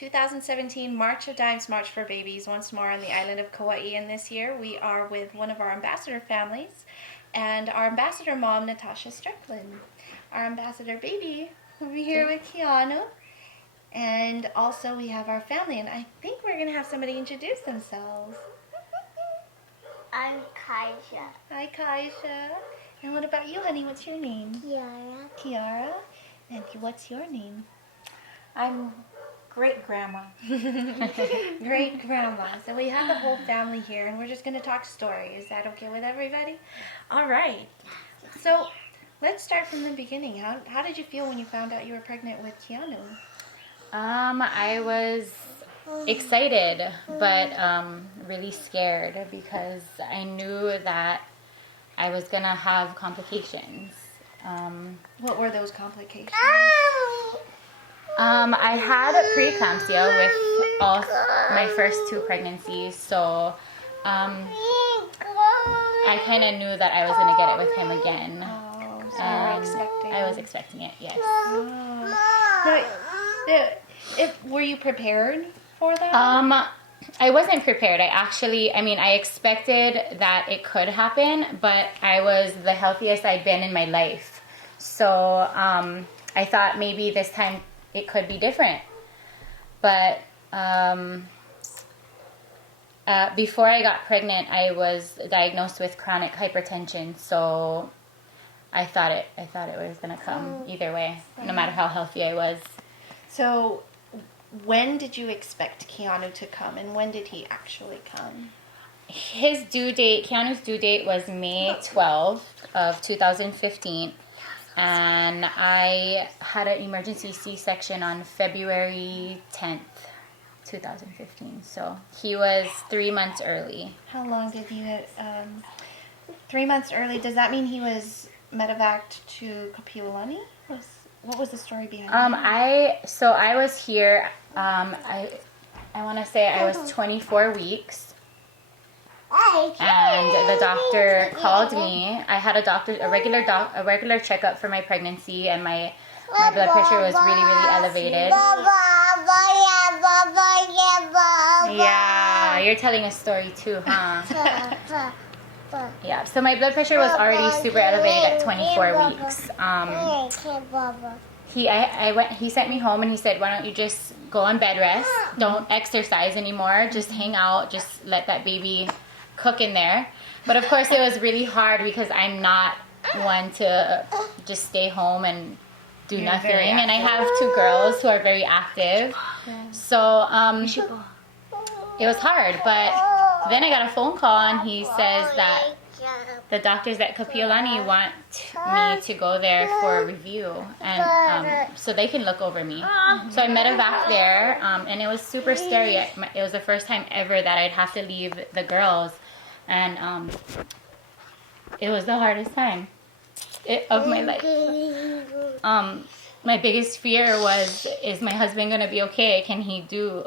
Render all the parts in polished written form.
2017 March of Dimes March for Babies once more on the island of Kauai, and this year we are with one of our ambassador families and our ambassador mom, Natassja Strickland. Our ambassador baby will be here with Keanu, and also we have our family, and I think we're going to have somebody introduce themselves. I'm Kaisha. Hi, Kaisha. And what about you, honey? What's your name? Kiara. Kiara. And what's your name? I'm Great Grandma. Great Grandma. So we have the whole family here, and we're just going to talk story. Is that okay with everybody? All right. So let's start from the beginning. How did you feel when you found out you were pregnant with Keanu? I was excited, but really scared because I knew that I was gonna have complications. What were those complications? I had preeclampsia with all my first two pregnancies, so I kind of knew that I was gonna get it with him again. Oh, so you were expecting. I was expecting it, yes. Were you prepared for that? I wasn't prepared. I expected that it could happen, but I was the healthiest I'd been in my life. So I thought maybe this time it could be different. But before I got pregnant, I was diagnosed with chronic hypertension. So I thought it was going to come either way, no matter how healthy I was. So when did you expect Keanu to come, and when did he actually come? Keanu's due date was May 12th of 2015, and I had an emergency C-section on February 10th, 2015. So he was 3 months early. How long did you 3 months early? Does that mean he was medevaced to Kapiolani? What was the story behind that? I was here, I want to say I was 24 weeks, and the doctor called me. I had a regular checkup for my pregnancy, and my blood pressure was really, really elevated. Yeah, you're telling a story too, huh? Yeah, so my blood pressure was already super elevated at 24 weeks. He sent me home and he said, why don't you just go on bed rest, don't exercise anymore, just hang out, just let that baby cook in there. But of course it was really hard because I'm not one to just stay home and do nothing, and I have two girls who are very active. So it was hard, but then I got a phone call and he says that the doctors at Kapiolani want me to go there for a review, and so they can look over me. So I medevac there, and it was super scary. It was the first time ever that I'd have to leave the girls, and it was the hardest time of my life. My biggest fear was, is my husband going to be okay? Can he do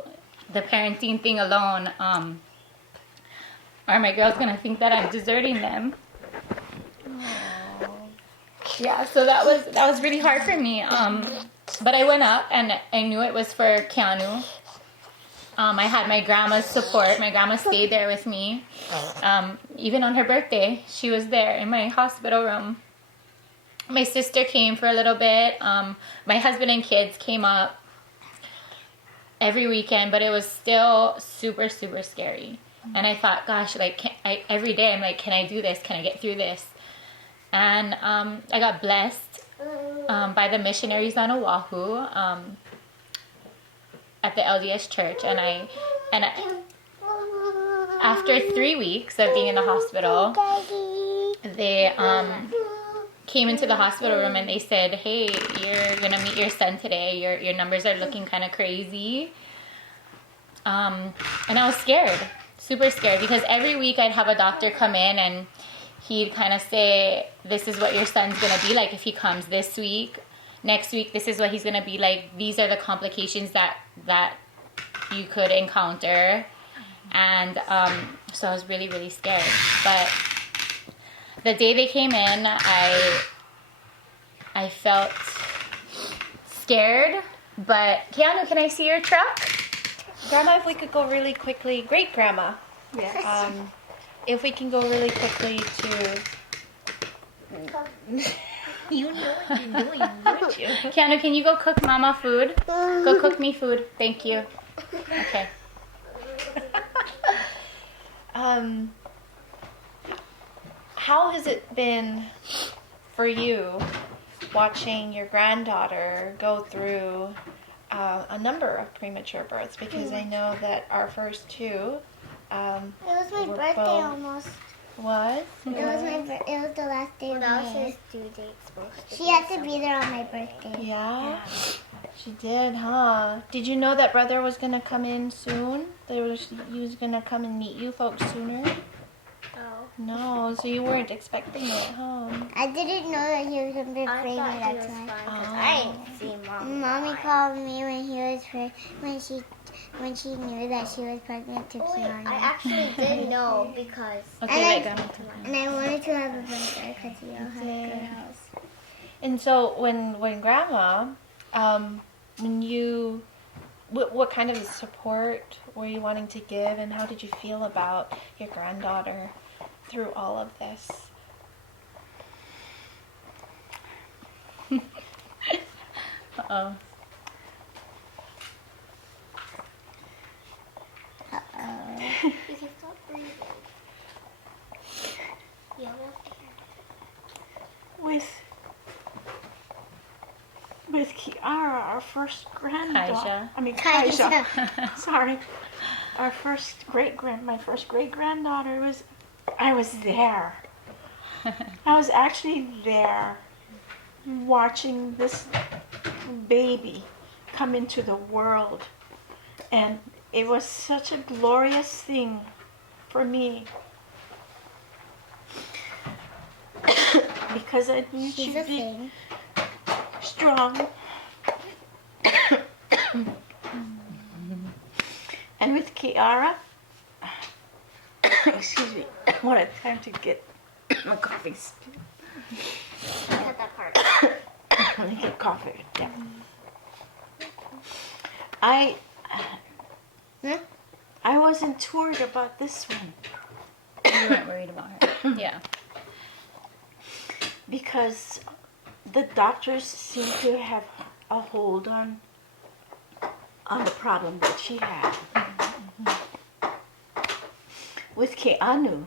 the parenting thing alone? Are my girls going to think that I'm deserting them? Yeah, so that was really hard for me. But I went up and I knew it was for Keanu. I had my grandma's support. My grandma stayed there with me. Even on her birthday, she was there in my hospital room. My sister came for a little bit. My husband and kids came up every weekend, but it was still super, super scary. And I thought, gosh, every day I'm like, can I do this? Can I get through this? And I got blessed by the missionaries on Oahu at the LDS church. And I after 3 weeks of being in the hospital, they came into the hospital room and they said, hey, you're going to meet your son today. Your numbers are looking kind of crazy. And I was scared. Super scared, because every week I'd have a doctor come in and he'd kind of say, this is what your son's going to be like if he comes this week. Next week, this is what he's going to be like. These are the complications that you could encounter. And so I was really, really scared. But the day they came in, I felt scared. But Keanu, can I see your truck? Grandma, if we could go really quickly, great grandma. Yes. If we can go really quickly to. You know what you're doing, don't you? Keanu, can you go cook Mama food? Go cook me food. Thank you. Okay. How has it been for you watching your granddaughter go through a number of premature births? Because I know that our first two. It was my were birthday both- almost. What? It was the last day of That was May. his due date supposed to She be, had to so- be there on my birthday. Yeah? She did, huh? Did you know that brother was going to come in soon? He was going to come and meet you folks sooner? No. No, so you weren't expecting it, huh? I didn't know that he was going to be I pregnant. thought he That's was fine why. because I ain't seen Mom. in a Mommy while. called me when he was when she knew that she was pregnant to Oh, wait, Keanu. I actually did know because Okay, And let I- Grandma talk. And I wanted to have a brother because you don't have did. girls. And so when Grandma, when you, what kind of support were you wanting to give, and how did you feel about your granddaughter through all of this? Uh-oh. you can stop breathing. You have enough air. With Kiara, our first granddaughter. Kaija. I mean Kaija. Kaija. Sorry. My first great granddaughter I was there. I was actually there watching this baby come into the world. And it was such a glorious thing for me. Because I knew She's she'd a be thing. strong. And with Kiara, excuse me, what a time to get my coffee spit. Cut that part. Let me get coffee. Yeah. I wasn't worried about this one You weren't worried about her. Yeah. because the doctors seem to have a hold on the problem that she had. With Keanu,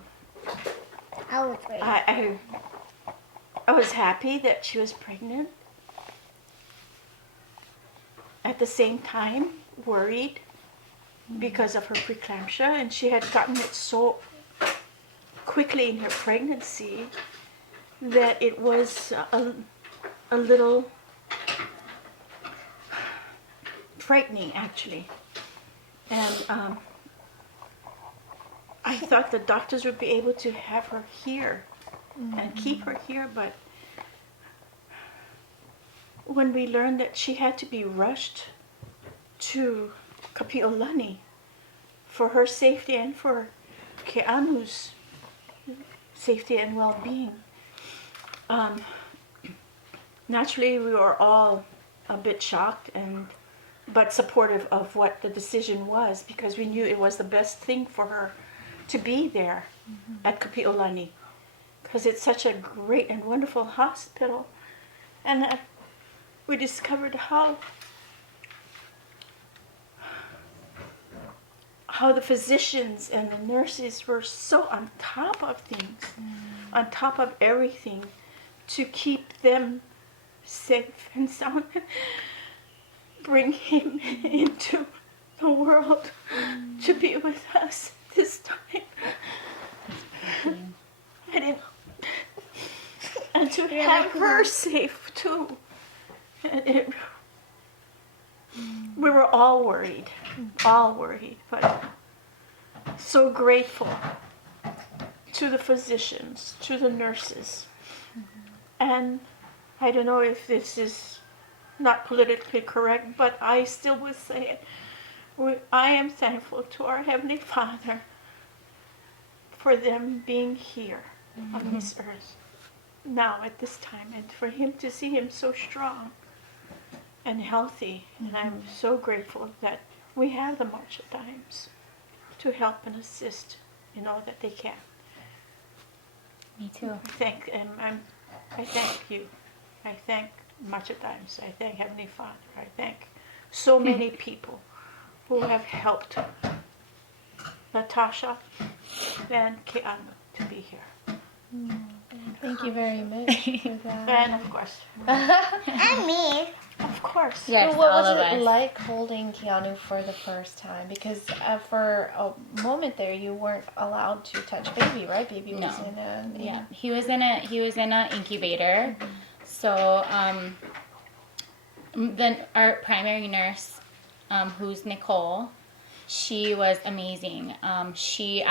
I was right. I was happy that she was pregnant. At the same time, worried because of her preeclampsia, and she had gotten it so quickly in her pregnancy that it was a little frightening, actually. And I thought the doctors would be able to have her here and keep her here, but when we learned that she had to be rushed to Kapi'olani for her safety and for Keanu's safety and well-being, naturally we were all a bit shocked but supportive of what the decision was, because we knew it was the best thing for her to be there at Kapi'olani, because it's such a great and wonderful hospital. And we discovered how the physicians and the nurses were so on top of things, on top of everything, to keep them safe and sound, bring him into the world to be with us this time. And to have her safe too. And we were all worried, but so grateful to the physicians, to the nurses. And I don't know if this is not politically correct, but I still would say it. I am thankful to our Heavenly Father for them being here on this earth now at this time, and for him to see him so strong and healthy. And I'm so grateful that we have the March of Dimes to help and assist in all that they can. Me too. I thank you. I thank March of Dimes. I thank Heavenly Father. I thank so many people who have helped Natassja and Keanu to be here. Thank you very much for that. And of course, And me. of course. Yes, So what all was of it us. like holding Keanu for the first time? Because for a moment there, you weren't allowed to touch baby, right? Baby was No. in a Yeah, he was in a incubator. So then our primary nurse, who's Nicole, she was amazing. She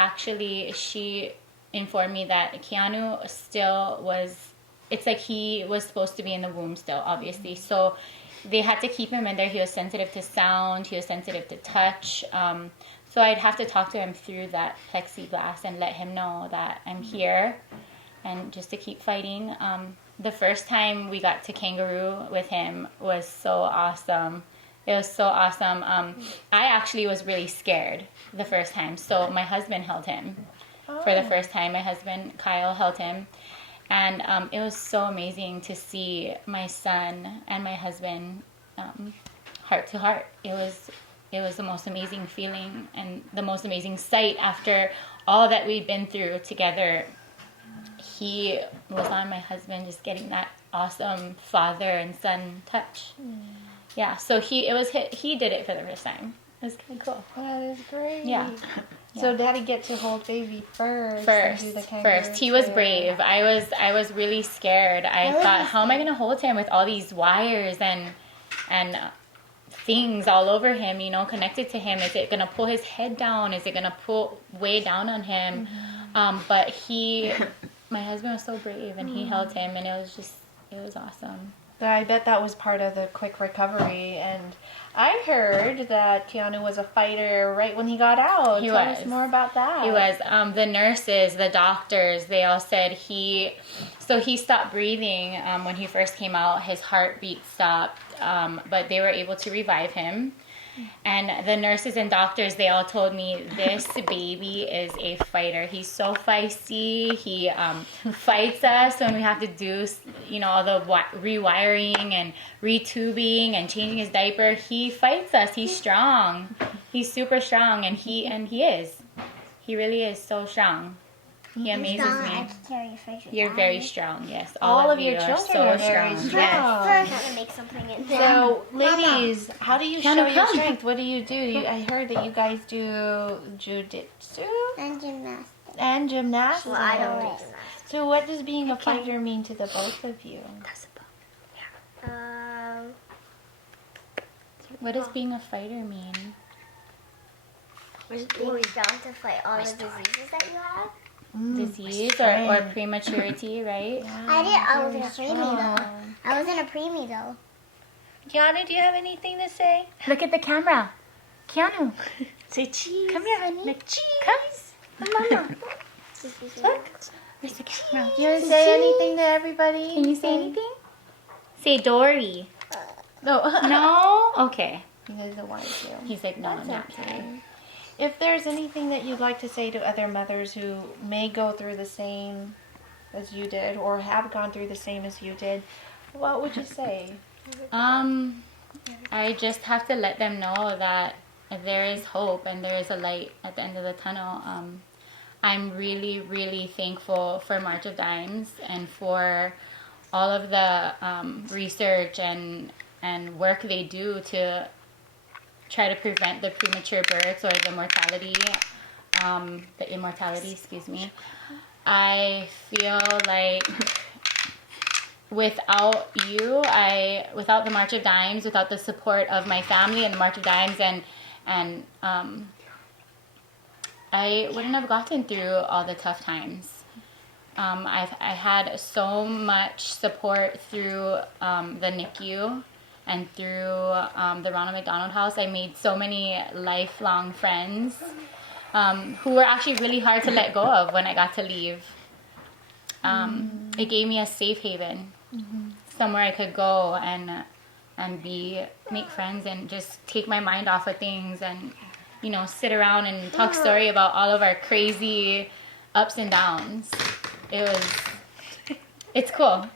informed me that Keanu still was. It's like he was supposed to be in the womb still, obviously. So they had to keep him in there. He was sensitive to sound. He was sensitive to touch. So I'd have to talk to him through that plexiglass and let him know that I'm here, and just to keep fighting. The first time we got to kangaroo with him was so awesome. It was so awesome. I actually was really scared the first time. So my husband held him for the first time. My husband, Kyle, held him. And it was so amazing to see my son and my husband heart to heart. It was the most amazing feeling and the most amazing sight after all that we'd been through together. He was on my husband, just getting that awesome father and son touch. Yeah, so he did it for the first time. It was kind of cool. That is great. Yeah. So Daddy get to hold baby first. And do the kangaroo First, he was too. brave. I was really scared. I thought, how am I going to hold him with all these wires and things all over him, connected to him? Is it going to pull his head down? Is it going to pull way down on him? But my husband was so brave, and he held him, and it was awesome. So I bet that was part of the quick recovery. And I heard that Keanu was a fighter right when he got out. He Tell was. us more about that. He was. The nurses, the doctors, they all said he stopped breathing when he first came out. His heartbeat stopped, but they were able to revive him. And the nurses and doctors, they all told me, this baby is a fighter. He's so feisty. He fights us when we have to do, all the rewiring and retubing and changing his diaper. He fights us. He's strong. He's super strong, and he is. He really is so strong. He amazes me. You're very strong, yes. All of you your are children so are very strong. strong. Yes. I'm gonna make something in there. So, ladies, how do you show Keanu, your come. strength? What do you do? I heard that you guys do jiu-jitsu And gymnastics. and gymnastics. Well, I don't do gymnastics. So what does being a fighter mean to the both of you? What does being a fighter mean? Being down to fight all the diseases that you have. Disease or strength. prematurity, right? I was in a preemie though. I was in a preemie though. Keanu, do you have anything to say? Look at the camera. Keanu, Say cheese. come here, honey. Make cheese. Come, Mama. Look. Where's the camera? You want to say anything to everybody? Can you say anything? Say Dory. No. No? Okay. He doesn't want to. He's like, no, not today. If there's anything that you'd like to say to other mothers who may go through the same as you did or have gone through the same as you did, what would you say? I just have to let them know that there is hope and there is a light at the end of the tunnel. I'm really, really thankful for March of Dimes and for all of the research and work they do to try to prevent the premature births or the immortality, excuse me. I feel like without you, without the March of Dimes, without the support of my family and the March of Dimes, and I wouldn't have gotten through all the tough times. I had so much support through the NICU and through the Ronald McDonald House. I made so many lifelong friends who were actually really hard to let go of when I got to leave. It gave me a safe haven, somewhere I could go and and make friends and just take my mind off of things and, you know, sit around and talk story about all of our crazy ups and downs. It's cool.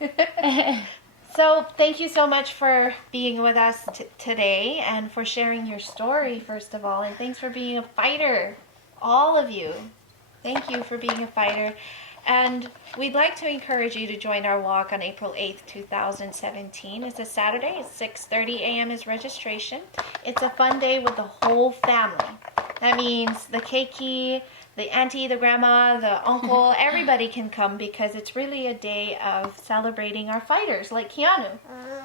So thank you so much for being with us today and for sharing your story, first of all. And thanks for being a fighter, all of you. Thank you for being a fighter. And we'd like to encourage you to join our walk on April 8th, 2017. It's a Saturday. It's 6:30 a.m. is registration. It's a fun day with the whole family. That means the keiki, the auntie, the grandma, the uncle, everybody can come because it's really a day of celebrating our fighters like Keanu.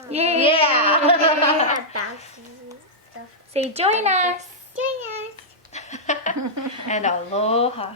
Yay! Yeah! Say join us! Join us. And aloha.